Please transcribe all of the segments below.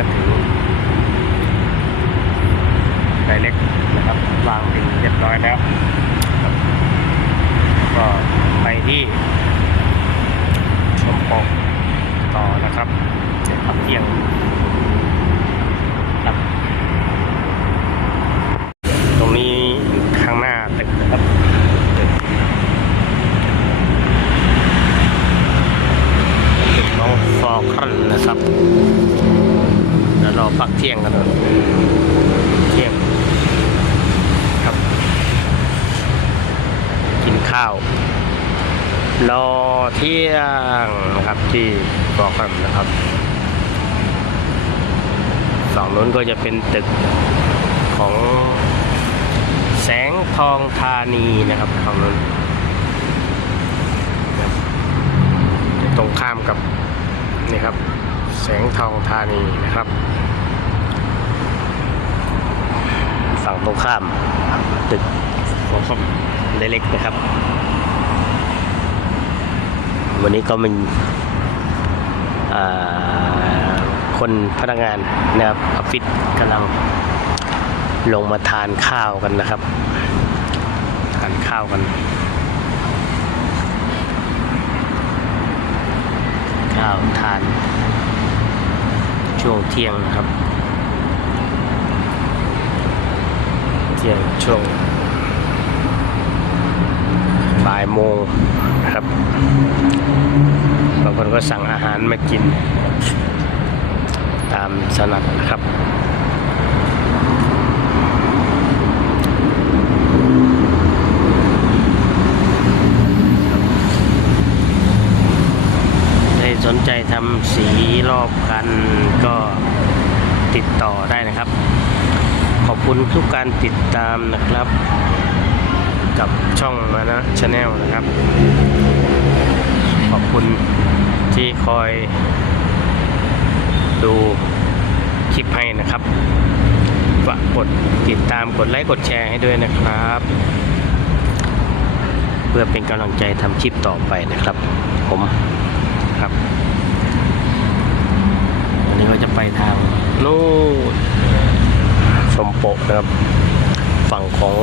จะถึงไดเล็กนะครับ วางถึงเรียบร้อยแล้วครับก็ไปที่ชมปกต่อนะครับเดี๋ยวพักเที่ยงครับ ตรงนี้ข้างหน้าตึกนะครับตึกตึกน้องฟอร์คันนะครับ อพักเที่ยงกันเที่ยงครับ กินข้าว รอเที่ยงนะครับที่ฟอร์คันนะครับฝั่งนู้นก็จะเป็นตึกของแสงทองธานีนะครับฝั่งนู้นตรงข้ามกับนี่ครับ แสงทองธานีนะครับ ฝั่งต รงข้ามตึกของไดเล็กนะครับ วันนี้ก็มีคนพนักงานนะครับออฟฟิศกำลังลงมาทานข้าวกันนะครับ ทานข้าวกันข้าวทานช่วงเที่ยงนะครับ เที่ยงช่วงบ่ายโมงนะครับบางคนก็สั่งอาหารมากิน ตามสนัดนะครับ ใครสนใจทำสีรอบกันก็ติดต่อได้นะครับ ขอบคุณ ทุกการติดตามนะครับ กับช่องมานะชาแนลนะครับ ขอบคุณที่คอยดูคลิปให้นะครับฝากกดติดตามกดไลค์กดแชร์ให้ด้วยนะครับ เพื่อเป็นกำลังใจทำคลิปต่อไปนะครับ ผมครับวันนี้ก็จะไปทางนู่น มโปะนะครับ ฝั่งของ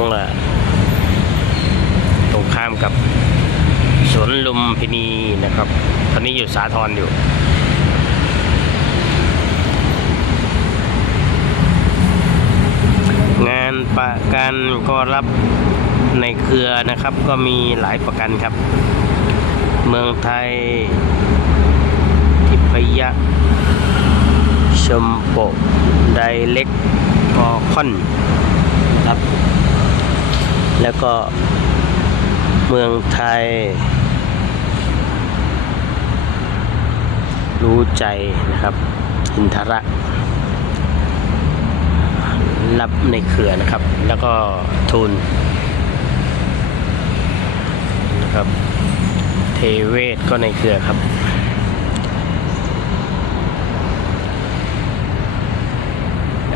ตรงข้ามกับสวนลุมพินีนะครับตอนนี้อยู่สาทรอยู่งานประกันก็รับในเครือนะครับ ก็มีหลายประกันครับ เมืองไทย ทิพยะชมโปไดเล็ก กอคอนครับ แล้วก็เมืองไทย รู้ใจนะครับ อินทระ รับในเครือนะครับ แล้วก็ทุนนะครับ เทเวศก็ในเครือครับ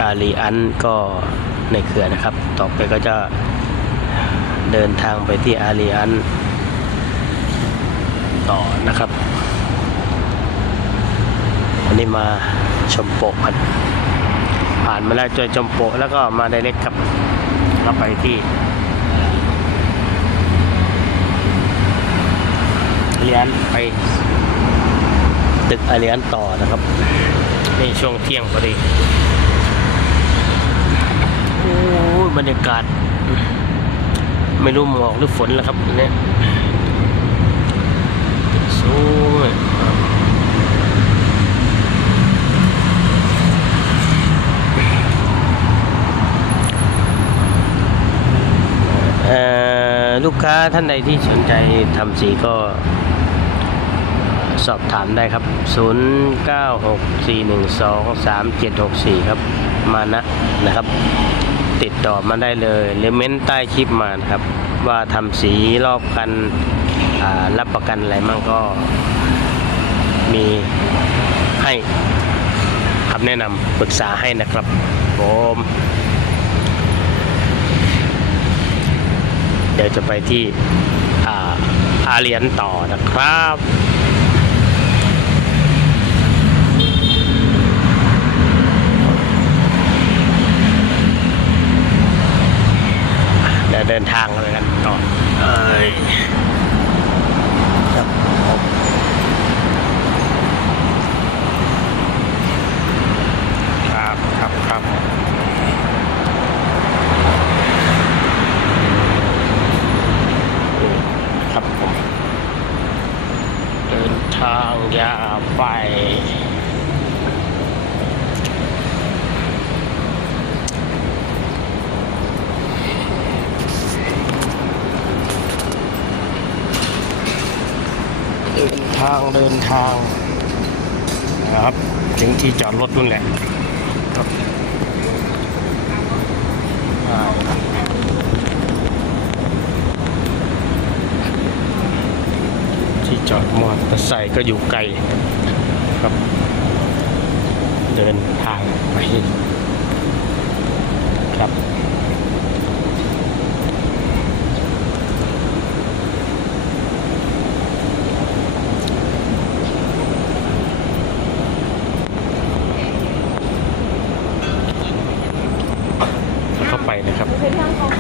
อารีอันก็ในเครือนนะครับ ต่อไปก็จะเดินทางไปที่อารีอันต่อนะครับอันนี้มาชมโปกกันผ่านมาแล้วเจอชมโปะแล้วก็มาไดเล็กครับเราไปที่อารีอันไปตึกอารีอันต่อนะครับในช่วงเที่ยงพอดี โอ้บรรยากาศ ไม่รู้หมอกหรือฝนแล้วครับเนี่ยสูงเลยเอ่อลูกค้าท่านใดที่สนใจทำสีก็สอบถามได้ครับ 0964123764 ครับ มานะนะครับ ติดต่อมาได้เลยหรือเม้นใต้คลิปมานะครับ ว่าทำสีรอบกันรับประกันอะไรมั่งก็มีให้คำแนะนำปรึกษาให้นะครับผมเดี๋ยวจะไปที่อาอาเรียนต่อนะครับางเดินทางนะครับ ถึงที่จอดรถนู่นแหละที่จอดมอเตอร์ไซค์ก็อยู่ไกลครับ เดินทางไปครับ ไปนะครับ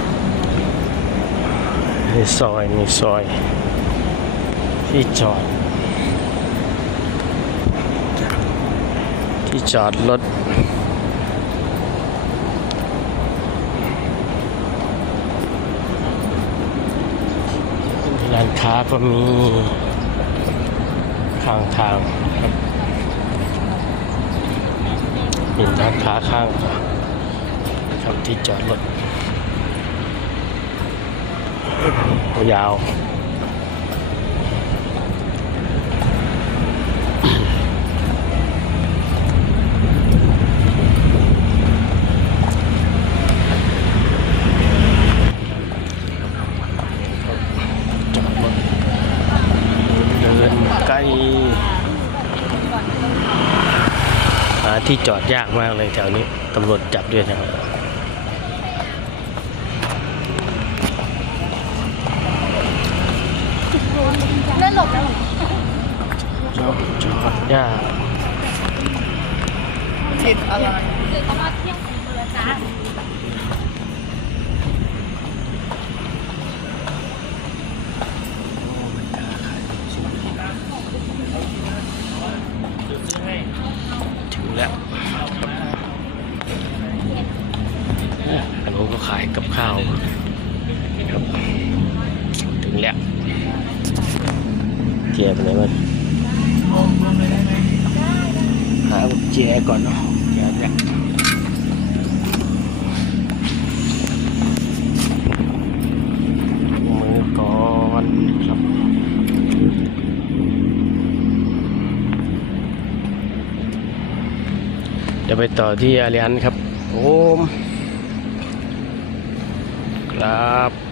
ในซอยในซอย ที่จอด ที่จอดรถร้านค้าก็มีข้างทางครับมีร้านค้าข้างทางครับที่จอดรถ ยาวจอดรถเดินใกล้หาที่จอดยากมากเลยแถวนี้ตำรวจจับด้วยนะครับ เลื่อนหลบแล้ว จอด จอดยากผิดอะไรคือเขามาเที่ยงคืนเลยจ้าถึงแล้วอันนู้นก็ขายกับข้าวครับถึงแล้วเจียร์ไปไหนบ้าง หาแจก่อนเนาะแจเนี่ยมือก่อนครับเดี๋ยวไปต่อที่อาริยันครับโอมครับ